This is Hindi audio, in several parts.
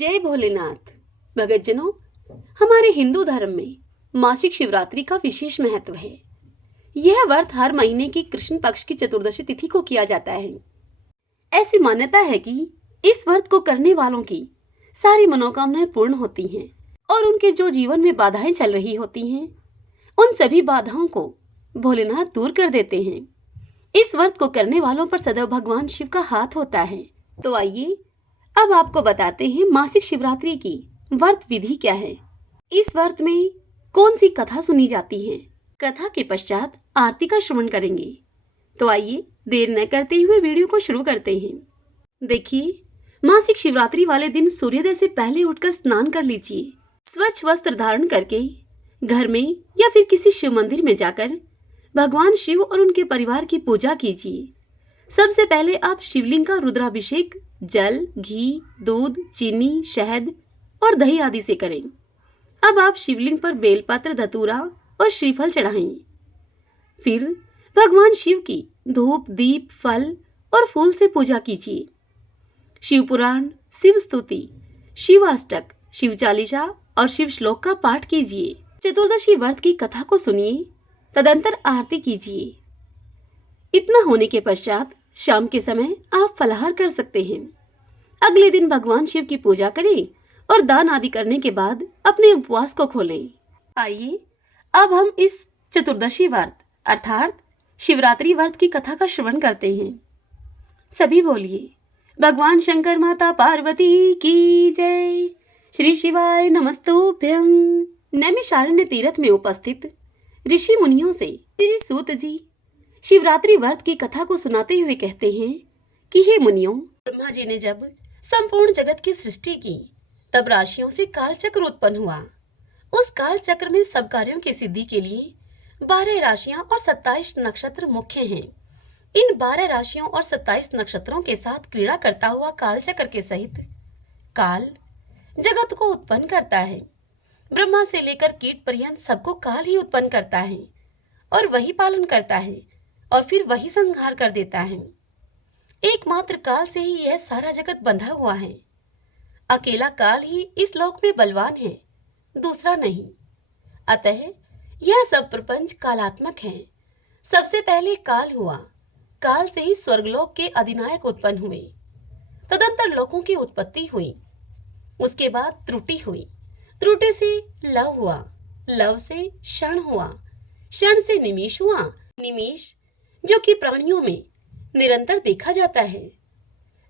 जय भोलेनाथ। भगतजनों, हमारे हिंदू धर्म में मासिक शिवरात्रि का विशेष महत्व है। यह व्रत हर महीने की कृष्ण पक्ष की चतुर्दशी तिथि को किया जाता है। ऐसी मान्यता है कि इस व्रत को करने वालों की सारी मनोकामनाएं पूर्ण होती हैं और उनके जो जीवन में बाधाएं चल रही होती हैं, उन सभी बाधाओं को भोलेनाथ दूर कर देते हैं। इस व्रत को करने वालों पर सदैव भगवान शिव का हाथ होता है। तो आइए अब आपको बताते हैं मासिक शिवरात्रि की व्रत विधि क्या है। इस व्रत में कौन सी कथा सुनी जाती है। कथा के पश्चात आरती का श्रवण करेंगे। तो आइए देर न करते हुए वीडियो को शुरू करते हैं। देखिए, मासिक शिवरात्रि वाले दिन सूर्योदय से पहले उठकर स्नान कर लीजिए। स्वच्छ वस्त्र धारण करके घर में या फिर किसी शिव मंदिर में जाकर भगवान शिव और उनके परिवार की पूजा कीजिए। सबसे पहले आप शिवलिंग का रुद्राभिषेक जल, घी, दूध, चीनी, शहद और दही आदि से करें। अब आप शिवलिंग पर बेलपत्र, धतूरा और श्रीफल चढ़ाएं। फिर भगवान शिव की धूप, दीप, फल और फूल से पूजा कीजिए। शिव पुराण, शिव स्तुति, शिवाष्टक, शिव चालीसा और शिव श्लोक का पाठ कीजिए। चतुर्दशी व्रत की कथा को सुनिए, तदंतर आरती कीजिए। इतना होने के पश्चात शाम के समय आप फलाहार कर सकते हैं। अगले दिन भगवान शिव की पूजा करें और दान आदि करने के बाद अपने उपवास को खोलें। आइए अब हम इस चतुर्दशी व्रत अर्थात शिवरात्रि व्रत की कथा का श्रवण करते हैं। सभी बोलिए, भगवान शंकर माता पार्वती की जय। श्री शिवाय नमस्तुभ्यं। नैमिषारण्य तीर्थ में उपस्थित ऋषि मुनियों से श्री सूत जी शिवरात्रि व्रत की कथा को सुनाते हुए कहते हैं कि हे मुनियों, ब्रह्मा जी ने जब संपूर्ण जगत की सृष्टि की तब राशियों से काल चक्र उत्पन्न हुआ। उस काल चक्र में सब कार्यों की सिद्धि के लिए 12 राशियां और 27 नक्षत्र मुख्य हैं। इन 12 राशियों और 27 नक्षत्रों के साथ क्रीड़ा करता हुआ काल चक्र के सहित काल जगत को उत्पन्न करता है। ब्रह्मा से लेकर कीट पर्यंत सबको काल ही उत्पन्न करता है और वही पालन करता है और फिर वही संहार कर देता है। एकमात्र काल से ही यह सारा जगत बंधा हुआ है। अकेला काल ही इस लोक में बलवान है, दूसरा नहीं। अतः यह सब प्रपंच कालात्मक है। सबसे पहले काल हुआ, काल से ही स्वर्गलोक के अधिनायक उत्पन्न हुए। तदंतर लोकों की उत्पत्ति हुई। उसके बाद त्रुटि हुई, त्रुटि से लव हुआ, लव से क्षण हुआ, क्षण से निमेष हुआ, निमेष जो कि प्राणियों में निरंतर देखा जाता है।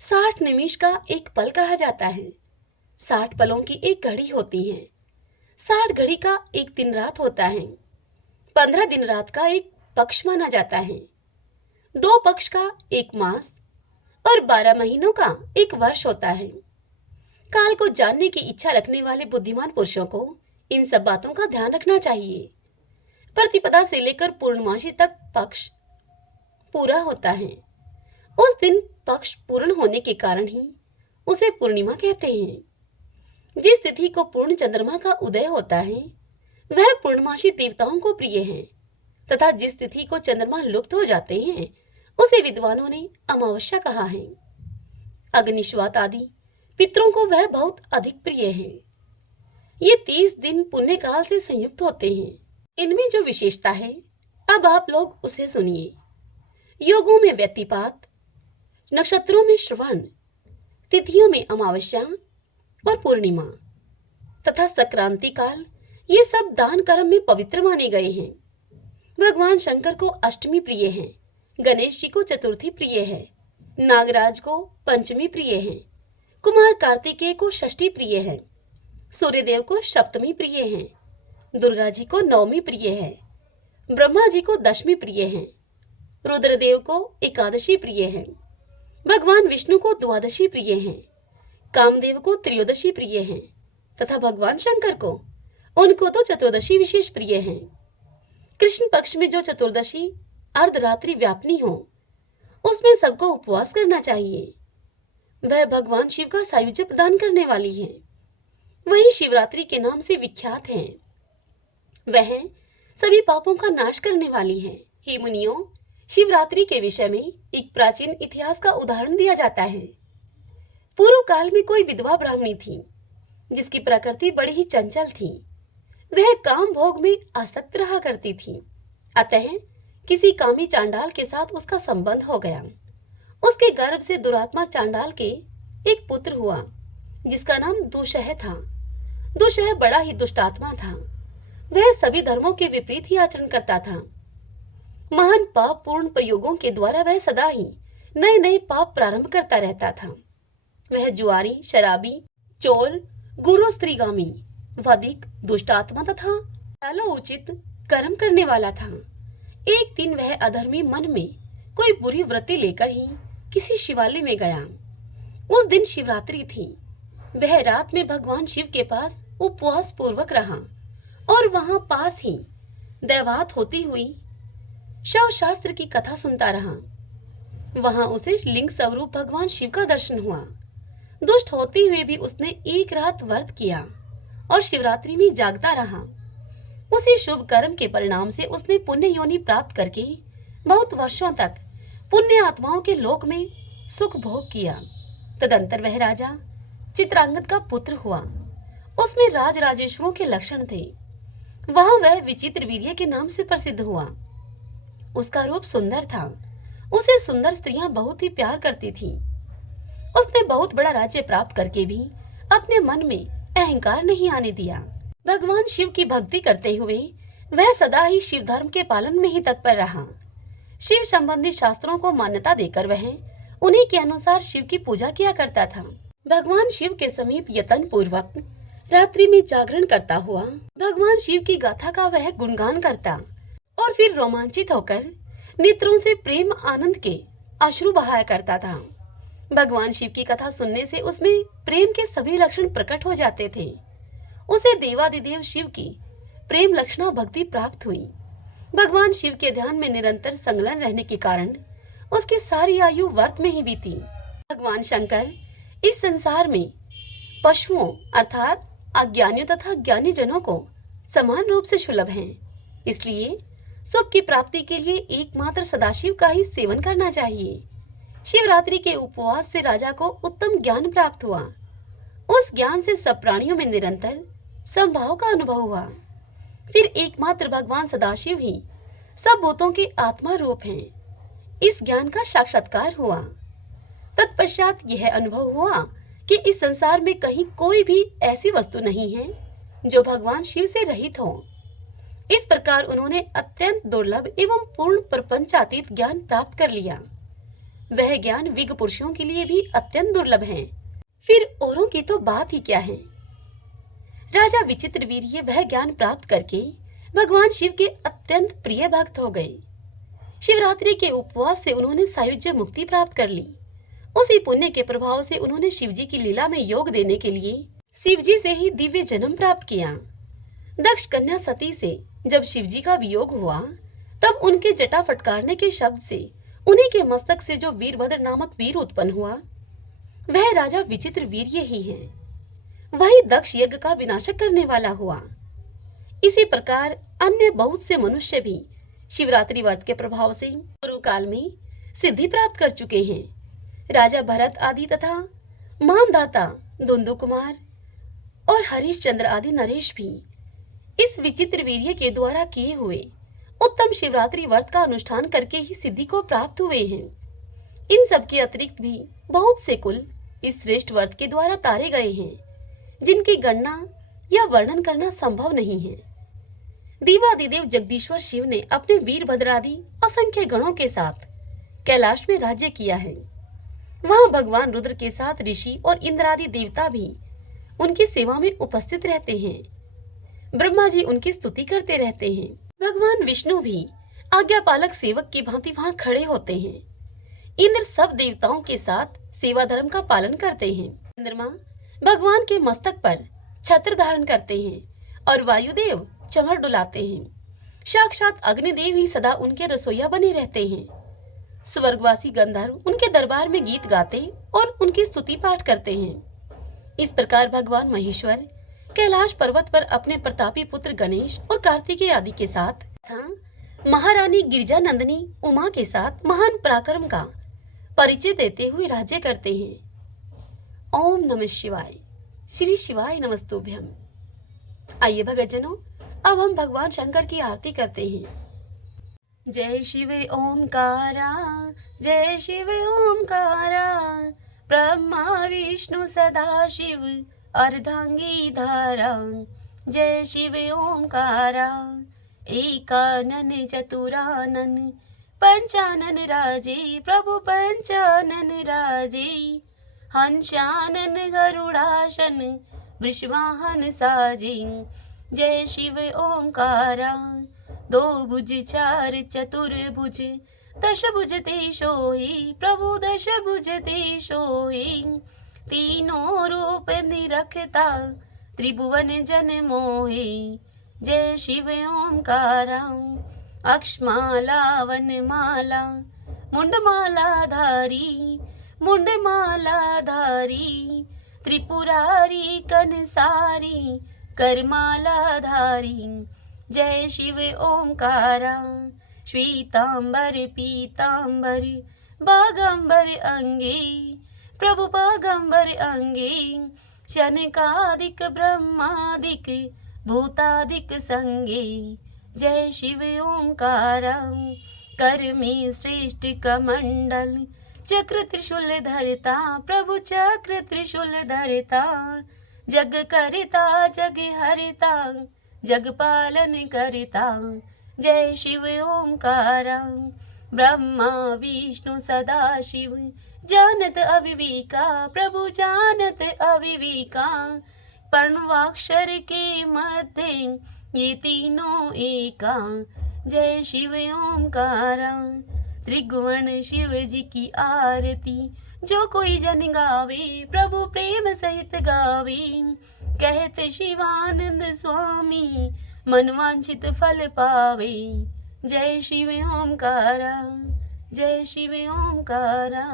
60 निमेष का एक पल कहा जाता है। 60 पलों की एक घड़ी होती है। 60 घड़ी का एक दिन रात होता है। 15 दिन रात का एक पक्ष माना जाता है। 2 पक्ष का एक मास और 12 महीनों का एक वर्ष होता है। काल को जानने की इच्छा रखने वाले बुद्धिमान पुरुषों को इन सब बातों का ध्यान रखना चाहिए। प्रतिपदा से लेकर पूर्णमासी तक पक्ष पूरा होता है। उस दिन पक्ष पूर्ण होने के कारण ही उसे पूर्णिमा कहते हैं। जिस तिथि को पूर्ण चंद्रमा का उदय होता है वह पूर्णमासी देवताओं को प्रिय है तथा जिस तिथि को चंद्रमा लुप्त हो जाते हैं उसे विद्वानों ने अमावस्या कहा है। अग्निश्वात आदि पितरों को वह बहुत अधिक प्रिय है। ये 30 दिन पुण्य काल से संयुक्त होते हैं। इनमें जो विशेषता है अब आप लोग उसे सुनिए। योगों में व्यतिपात, नक्षत्रों में श्रवण, तिथियों में अमावस्या और पूर्णिमा तथा संक्रांति काल, ये सब दान कर्म में पवित्र माने गए हैं। भगवान शंकर को अष्टमी प्रिय है, गणेश जी को चतुर्थी प्रिय है, नागराज को पंचमी प्रिय है, कुमार कार्तिकेय को षष्ठी प्रिय है, सूर्यदेव को सप्तमी प्रिय है, दुर्गा जी को नवमी प्रिय है, ब्रह्मा जी को दशमी प्रिय है, रुद्रदेव को एकादशी प्रिय है, भगवान विष्णु को द्वादशी प्रिय है, कामदेव को त्रयोदशी प्रिय है तथा भगवान शंकर को उनको तो चतुर्दशी विशेष प्रिय है। कृष्ण पक्ष में जो चतुर्दशी अर्धरात्रि व्यापनी हो उसमें सबको उपवास करना चाहिए। वह भगवान शिव का सायुज्य प्रदान करने वाली है। वही शिवरात्रि के नाम से विख्यात है। वह सभी पापों का नाश करने वाली है। हे मुनियों, शिवरात्रि के विषय में एक प्राचीन इतिहास का उदाहरण दिया जाता है। पूर्व काल में कोई विधवा ब्राह्मणी थी। जिसकी प्रकृति बड़ी ही चंचल थी। वह काम भोग में आसक्त रहा करती थी। अतः किसी कामी चांडाल के साथ उसका संबंध हो गया। उसके गर्भ से दुरात्मा चांडाल के एक पुत्र हुआ जिसका नाम दुःशह था। दुःशह बड़ा ही दुष्टात्मा था। वह सभी धर्मों के विपरीत ही आचरण करता था। महान पाप पूर्ण प्रयोगों के द्वारा वह सदा ही नए नए पाप प्रारंभ करता रहता था। वह जुआरी, शराबी, चोर, गुरु स्त्रीगामी, वधिक, दुष्टात्मा तथा कालोचित कर्म करने वाला था। एक दिन वह अधर्मी मन में कोई बुरी वृत्ति लेकर ही किसी शिवालय में गया। उस दिन शिवरात्रि थी। वह रात में भगवान शिव के पास उपवास पूर्वक रहा और वहां पास ही दैवात होती हुई शव शास्त्र की कथा सुनता रहा। वहां उसे लिंग स्वरूप भगवान शिव का दर्शन हुआ। दुष्ट होते हुए भी उसने एक रात व्रत किया और शिवरात्रि में जागता रहा। उसी शुभ कर्म के परिणाम से उसने पुण्य योनि प्राप्त करके बहुत वर्षों तक पुण्य आत्माओं के लोक में सुख भोग किया। तदंतर वह राजा चित्रांगद का पुत्र हुआ। उसमें राज राजेश्वरों के लक्षण थे। वहां वह विचित्र वीर्य के नाम से प्रसिद्ध हुआ। उसका रूप सुंदर था। उसे सुंदर स्त्रियां बहुत ही प्यार करती थीं। उसने बहुत बड़ा राज्य प्राप्त करके भी अपने मन में अहंकार नहीं आने दिया। भगवान शिव की भक्ति करते हुए वह सदा ही शिव धर्म के पालन में ही तत्पर रहा। शिव संबंधी शास्त्रों को मान्यता देकर वह उन्हीं के अनुसार शिव की पूजा किया करता था। भगवान शिव के समीप यत्न पूर्वक रात्रि में जागरण करता हुआ भगवान शिव की गाथा का वह गुणगान करता और फिर रोमांचित होकर नेत्रों से प्रेम आनंद के अश्रु बहाया करता था। भगवान शिव की कथा सुनने से उसमें प्रेम के सभी लक्षण प्रकट हो जाते थे। उसे देवादिदेव शिव की प्रेम लक्षणा भक्ति प्राप्त हुई। भगवान शिव के ध्यान में निरंतर संलग्न रहने के कारण उसकी सारी आयु व्रत में ही बीती। भगवान शंकर इस संसार में पशुओं अर्थात अज्ञानियों तथा ज्ञानी जनों को समान रूप से सुलभ हैं। इसलिए सुख की प्राप्ति के लिए एकमात्र सदाशिव का ही सेवन करना चाहिए। शिवरात्रि के उपवास से राजा को उत्तम ज्ञान प्राप्त हुआ। उस ज्ञान से सब प्राणियों में निरंतर समभाव का अनुभव हुआ। फिर एकमात्र भगवान सदाशिव ही सब भूतों के आत्मा रूप हैं। इस ज्ञान का साक्षात्कार हुआ। तत्पश्चात यह अनुभव हुआ कि इस संसार में कहीं कोई भी ऐसी वस्तु नहीं है जो भगवान शिव से रहित हो। इस प्रकार उन्होंने अत्यंत दुर्लभ एवं पूर्ण प्रपंचातीत ज्ञान प्राप्त कर लिया। वह ज्ञान विज्ञ पुरुषों के लिए भी अत्यंत दुर्लभ है। फिर औरों की तो बात ही क्या है। राजा विचित्र वीर्य वह ज्ञान प्राप्त करके भगवान शिव के अत्यंत प्रिय भक्त हो गए। शिवरात्रि के उपवास से उन्होंने सायुज्य मुक्ति प्राप्त कर ली। उसी पुण्य के प्रभाव से उन्होंने शिवजी की लीला में योग देने के लिए शिवजी से ही दिव्य जन्म प्राप्त किया। दक्ष कन्या सती से जब शिवजी का वियोग हुआ तब उनके जटा फटकारने के शब्द से उन्हीं के मस्तक से जो वीरभद्र नामक वीर उत्पन्न हुआ वह राजा विचित्र वीर्य ही है। वही दक्ष यज्ञ का विनाशक करने वाला हुआ। इसी प्रकार अन्य बहुत से मनुष्य भी शिवरात्रि व्रत के प्रभाव से पूर्व काल में सिद्धि प्राप्त कर चुके हैं। राजा भरत आदि तथा मानदाता धुंधु कुमार और हरिश्चंद्र आदि नरेश भी इस विचित्र वीर्य के द्वारा किए हुए उत्तम शिवरात्रि व्रत का अनुष्ठान करके ही सिद्धि को प्राप्त हुए हैं। इन सब के अतिरिक्त भी बहुत से कुल इस श्रेष्ठ व्रत के द्वारा तारे गए हैं जिनकी गणना या वर्णन करना संभव नहीं है। देवादिदेव जगदीश्वर शिव ने अपने वीरभद्र आदि असंख्य गणों के साथ कैलाश में राज्य किया है। वहां भगवान रुद्र के साथ ऋषि और इंद्रादि देवता भी उनकी सेवा में उपस्थित रहते हैं। ब्रह्मा जी उनकी स्तुति करते रहते हैं। भगवान विष्णु भी आज्ञापालक सेवक की भांति वहां खड़े होते हैं। इंद्र सब देवताओं के साथ सेवा धर्म का पालन करते हैं। चंद्रमा भगवान के मस्तक पर छत्र धारण करते हैं और वायुदेव चमर डुलाते हैं। साक्षात अग्निदेव ही सदा उनके रसोइया बने रहते हैं। स्वर्गवासी गंधर्व उनके दरबार में गीत गाते और उनकी स्तुति पाठ करते हैं। इस प्रकार भगवान महेश्वर कैलाश पर्वत पर अपने प्रतापी पुत्र गणेश और कार्तिकेय आदि के साथ तथा महारानी गिरिजा नंदिनी उमा के साथ महान पराक्रम का परिचय देते हुए राज्य करते हैं। ओम नमः शिवाय। श्री शिवाय नमस्तुभ्यम। आइए भक्तजनों, अब हम भगवान शंकर की आरती करते हैं। जय शिव ओमकारा, जय शिव ओमकारा, ब्रह्मा विष्णु सदा शिव अर्धांगी धारा। जय शिव ओमकारा, एकानन चतुरानन पंचानन राजे, प्रभु पंचानन राजे। हंसानन गरुड़ासन वृषवाहन साजे। जय शिव ओमकारा, दो भुज चार चतुर्भुज, दश भुज ते सोई, प्रभु दश भुज ते सोई। तीनों रूप निरखता त्रिभुवन जन मोहे। जय शिव ओमकारा, अक्षमाला वनमाला मुंडमाला धारी, मुंडमाला धारी। त्रिपुरारी कनसारी करमाला धारी। जय शिव ओमकारा, श्वेतांबर पीतांबर बागंबर अंगे, प्रभु बागंबर अंगे। शनकादिक ब्रह्मादिक भूतादिक संगे। जय शिव ओमकारा, कर में श्रेष्ठ कमंडल, चक्र त्रिशूल धरता, प्रभु चक्र त्रिशूल धरता। जग करता जग हरता, जग पालन करता। जय शिव ओमकारा, ब्रह्मा विष्णु सदा शिव जानत अविवेका, प्रभु जानत अविवेका। प्रणवाक्षर के मध्य ये तीनों एका। जय शिव ओमकारा, त्रिगुण शिव जी की आरती, जो कोई जन गावे, प्रभु प्रेम सहित गावे। कहत शिवानंद स्वामी, मनवांछित फल पावे। जय शिव ओमकारा, जय शिव ओमकारा।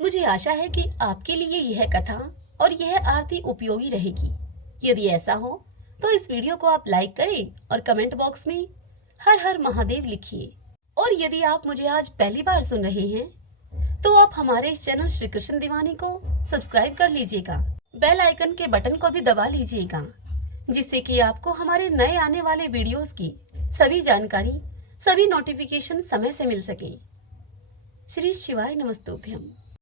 मुझे आशा है कि आपके लिए यह कथा और यह आरती उपयोगी रहेगी। यदि ऐसा हो तो इस वीडियो को आप लाइक करें और कमेंट बॉक्स में हर हर महादेव लिखिए। और यदि आप मुझे आज पहली बार सुन रहे हैं तो आप हमारे इस चैनल श्री कृष्ण दीवानी को सब्सक्राइब कर लीजिएगा। बेल आइकन के बटन को भी दबा लीजिएगा, जिससे कि आपको हमारे नए आने वाले वीडियोस की सभी जानकारी, सभी नोटिफिकेशन समय से मिल सके। श्री शिवाय नमस्तुभ्यम।